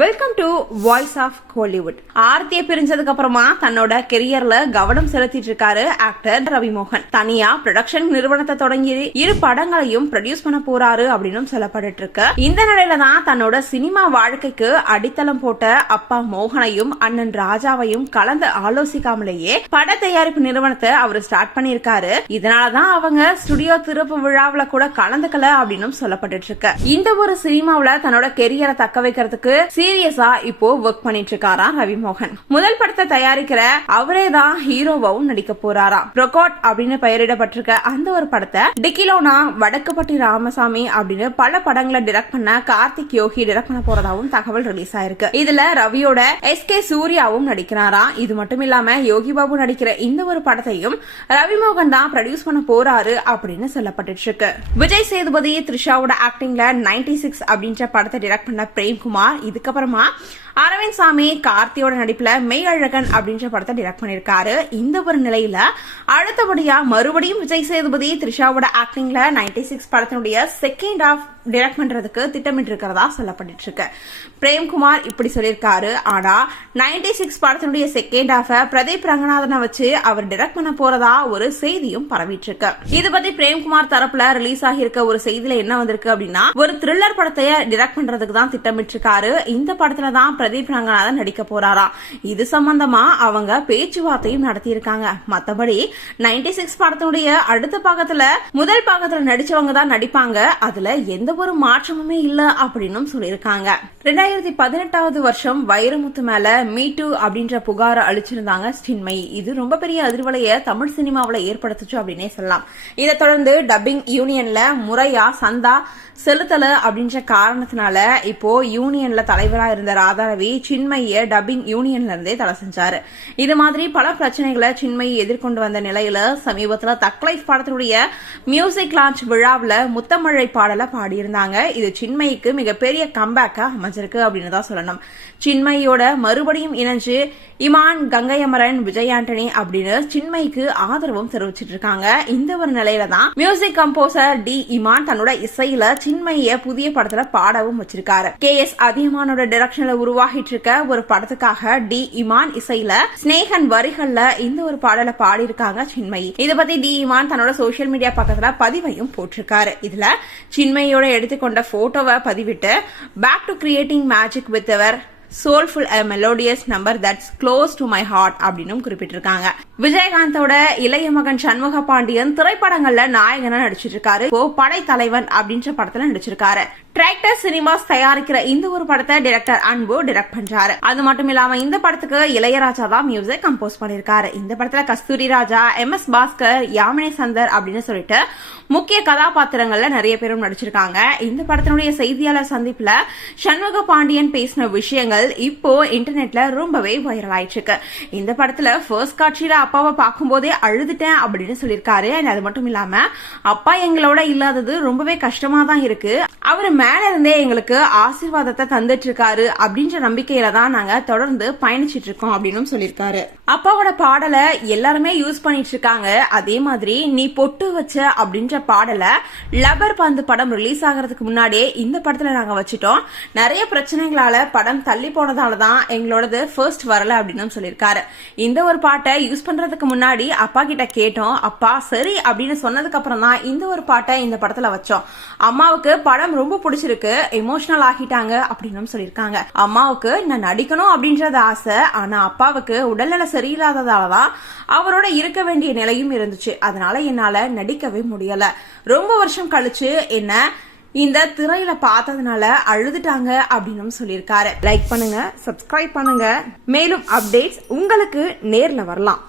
Welcome to voice of Kollywood. ஆர்த்தியை பிரிஞ்சதுக்கு அப்புறமா தன்னோட கெரியர்ல கவனம் செலுத்திட்டு இருக்காரு ஆக்டர் ரவி மோகன். தனியா ப்ரொடக்ஷன் நிறுவனத்தை தொடங்கி 2 படங்களையும் ப்ரொடியூஸ் பண்ண போறாரு அப்படின்னு சொல்லப்பட்டு இருக்கு. இந்த நிலையில தான் தன்னோட சினிமா வாழ்க்கைக்கு அடித்தளம் போட்ட அப்பா மோகனையும் அண்ணன் ராஜாவையும் கலந்து ஆலோசிக்காமலேயே பட தயாரிப்பு நிறுவனத்தை அவர் ஸ்டார்ட் பண்ணிருக்காரு. இதனாலதான் அவங்க ஸ்டுடியோ திறப்பு விழாவில கூட கலந்துக்கல அப்படின்னு சொல்லப்பட்டு இருக்கு. இந்த ஒரு சினிமாவில தன்னோட கெரியரை தக்க வைக்கிறதுக்கு சீரியஸா இப்போ ஒர்க் பண்ணிட்டு இருக்காரா ரவி மோகன். முதல் படத்தை தயாரிக்கிற அவரே தான் ஹீரோவாவும் நடிக்க போறாராம். ப்ரொகாட் அப்படின்னு பெயரிடப்பட்டிருக்க அந்த ஒரு படத்தை டிக்கிலோனா, வடக்குப்பட்டி ராமசாமி அப்படின்னு பல படங்களை டைரக்ட் பண்ண கார்த்திக் யோகி டைரக்ட் பண்ண போறதாவும் தகவல் ரிலீஸ் ஆயிருக்கு. இதுல ரவியோட எஸ்கே சூர்யாவும் நடிக்கிறாராம். இது மட்டும் இல்லாம யோகி பாபு நடிக்கிற இந்த ஒரு படத்தையும் ரவி மோகன் தான் ப்ரொடியூஸ் பண்ண போறாரு அப்படின்னு சொல்லப்பட்டு இருக்கு. விஜய் சேதுபதி த்ரிஷாவோட ஆக்டிங்ல 96 அப்படின்ற படத்தை டைரக்ட் பண்ண பிரேம்குமார் இதுக்கப்புறமா அரவிந்த் சாமி கார்த்தியோட நடிப்புல மெய்யழகன் அப்படின்ற படத்தை டைரக்ட் பண்ணிருக்காரு. இந்த ஒரு நிலையில அடுத்தபடியா மறுபடியும் விஜய் சேதுபதி த்ரிஷாவோட ஆக்டிங்ல 96 படத்தினுடைய செகண்ட் ஹாஃப் டைரக்ட் பண்றதுக்கு திட்டமிட்டு இருக்கிறதா சொல்லப்பட்டு இருக்கு. பிரேம்குமார் இப்படி சொல்லியிருக்காரு. ஆனா 96 படத்தினுடைய செகண்ட் ஹாஃப பிரதீப் ரங்கநாதனை வச்சு அவர் டைரக்ட் பண்ண போறதா ஒரு செய்தியும் பரவிட்டு இருக்கு. இது பத்தி பிரேம்குமார் தரப்புல ரிலீஸ் ஆகியிருக்க ஒரு செய்தியில என்ன வந்திருக்கு அப்படின்னா, ஒரு த்ரில்லர் படத்தை டைரக்ட் பண்றதுக்கு தான் திட்டமிட்டு இருக்காரு. இந்த படத்துல தான் பிரதீப் ரங்கநாதன் நடிக்க போறாரா. இது சம்பந்தமா அவங்க பேச்சுவார்த்தையும் நடத்தி இருக்காங்க. மத்தபடி 96 படத்தினுடைய அடுத்த பாகத்துல முதல் பாகத்துல நடிச்சவங்க தான் நடிப்பாங்க. அதுல எந்த ஒரு மாற்றமுமே இல்ல அப்படின்னு சொல்லியிருக்காங்க. 2018வது வருஷம் வைரமுத்து மேல மீ டூ அப்படின்ற புகார அளிச்சிருந்தாங்க சின்மயி. இது ரொம்ப பெரிய அதிர்வலைய தமிழ் சினிமாவில ஏற்படுத்துச்சு அப்படின்னே சொல்லலாம். இதை தொடர்ந்து டப்பிங் யூனியன்ல முறையா சந்தா செலுத்தல அப்படின்ற காரணத்தினால இப்போ யூனியன்ல தலைவரா இருந்த ராதாரவி சின்மயிய டப்பிங் யூனியன்ல இருந்தே தடை செஞ்சாரு. இது மாதிரி பல பிரச்சனைகளை சின்மயி எதிர்கொண்டு வந்த நிலையில சமீபத்துல தக்லைஃப் படத்தினுடைய மியூசிக் லான்ச் விழாவில் முத்தமழை பாடல பாடியிருந்தாங்க. இது சின்மயிக்கு மிகப்பெரிய கம்பேக்கா அமைஞ்சிருக்கு அப்படின்னு தான் சொல்லணும். சின்மயியோட மறுபடியும் இணைஞ்சு இமான், கங்கை அமரன், விஜய் ஆண்டனி அப்படின்னு சின்மயிக்கு ஆதரவும் தெரிவிச்சிட்டு இருக்காங்க. இந்த ஒரு நிலையில தான் மியூசிக் கம்போசர் டி இமான் தன்னோட இசையில சின்மயிய புதிய படத்துல பாடவும் வச்சிருக்காரு. KS அதியமானோட டைரக்ஷன்ல உருவாகிட்டு இருக்க ஒரு படத்துக்காக டி இமான் இசையில ஸ்னேகன் வரிகள்ல இந்த ஒரு பாடலை பாடியிருக்காங்க சின்மயி. இதை பத்தி டி இமான் தன்னோட சோசியல் மீடியா பக்கத்துல பதிவையும் போட்டிருக்காரு. இதுல சின்மயியோட எடுத்துக்கொண்ட போட்டோவை பதிவிட்டு back to creating magic with our soulful a melodious number that's close to my heart அப்படின்னு குறிப்பிட்டிருக்காங்க. விஜயகாந்தோட இளைய மகன் சண்முக பாண்டியன் திரைப்படங்கள்ல நாயகனா நடிச்சிட்டு இருக்காரு. இப்போ படை தலைவன் அப்படின்ற படத்துல நடிச்சிருக்காரு. டிராக்டர் சினிமாஸ் தயாரிக்கிற இந்த ஒரு படத்தை டைரக்டர் அன்பு டைரக்ட் பண்றாரு. அது மட்டும் இல்லாம இந்த படத்துக்கு இளையராஜா தான் மியூசிக் கம்போஸ் பண்ணிருக்காரு. இந்த படத்துல கஸ்தூரி ராஜா, MS பாஸ்கர், யாமினி சந்தர் அப்படின்னு சொல்லிட்டு முக்கிய கதாபாத்திரங்கள்ல நிறைய பேரும் நடிச்சிருக்காங்க. இந்த படத்தினுடைய செய்தியாளர் சந்திப்புல சண்முக பாண்டியன் பேசின விஷயங்கள் இப்போ இன்டர்நெட்ல ரொம்பவே வைரல் ஆயிட்டு இருக்கு. இந்த படத்துல ஃபர்ஸ்ட் காட்சியில அப்பாவை பார்க்கும் போதே அழுதுட்டேன் அப்படின்னு சொல்லியிருக்காரு. அது மட்டும் இல்லாம அப்பா எங்களோட இல்லாதது ரொம்பவே கஷ்டமா தான் இருக்கு. அவரு மேல இருந்தே எங்களுக்கு ஆசீர்வாதத்தை தந்துட்டு இருக்காரு அப்படின்ற நம்பிக்கையில தான் நாங்க தொடர்ந்து பயணிச்சிட்டு இருக்கோம் அப்படின்னு சொல்லியிருக்காரு. அப்பாவோட பாடலை எல்லாருமே யூஸ் பண்ணிட்டு இருக்காங்க. அதே மாதிரி நீ பொட்டு வச்ச அப்படின்ற பாடல லப்பர் பந்து படம் ரிலீஸ் ஆகிறதுக்கு முன்னாடியே இந்த படத்துல நாங்க வச்சுட்டோம். நிறைய பிரச்சனைகளால படம் தள்ளி போனதாலதான் எங்களோடது ஃபர்ஸ்ட் வரல அப்படின்னு சொல்லியிருக்காரு. இந்த ஒரு பாட்டை யூஸ் பண்றதுக்கு முன்னாடி அப்பா கிட்ட கேட்டோம். அப்பா சரி அப்படின்னு சொன்னதுக்கு அப்புறம் தான் இந்த ஒரு பாட்டை இந்த படத்துல வச்சோம். அம்மாவுக்கு படம் ரொம்ப பிடிச்சிருக்கு, எமோஷனல் ஆகிட்டாங்க அப்படின்னு சொல்லியிருக்காங்க. அம்மாவுக்கு நான் நடிக்கணும் அப்படின்றது ஆசை. ஆனா அப்பாவுக்கு உடல்நல சரியில்லாததாலதான் அவரோட இருக்க வேண்டிய நிலையும் இருந்துச்சு. அதனால என்னால நடிக்கவே முடியல. ரொம்ப வருஷம் கழிச்சு என்ன இந்த திரையில பார்த்ததுனால அழுதுட்டாங்க அப்படின்னு சொல்லியிருக்காரு. லைக் பண்ணுங்க, சப்ஸ்கிரைப் பண்ணுங்க. மேலும் அப்டேட்ஸ் உங்களுக்கு நேர்ல வரலாம்.